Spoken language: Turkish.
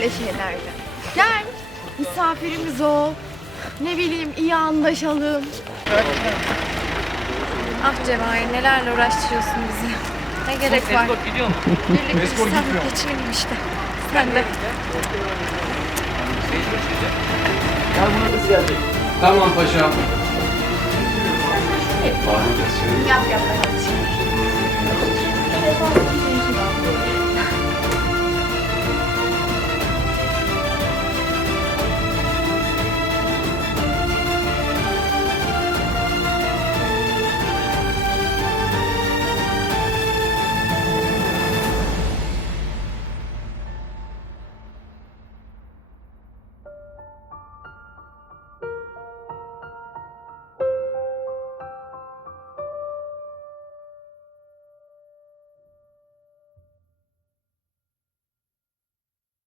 böyle şeylerde. Gel, misafirimiz ol. Ne bileyim, iyi anlaşalım. Ah Cevahir, nelerle uğraştırıyorsun bizi. Ne gerek var? Escort gidiyor mu? Birlikte İstanbul geçinelim işte. Sen de. Gel buna da ziyaret Tamam paşam. Yap yap. Hadi.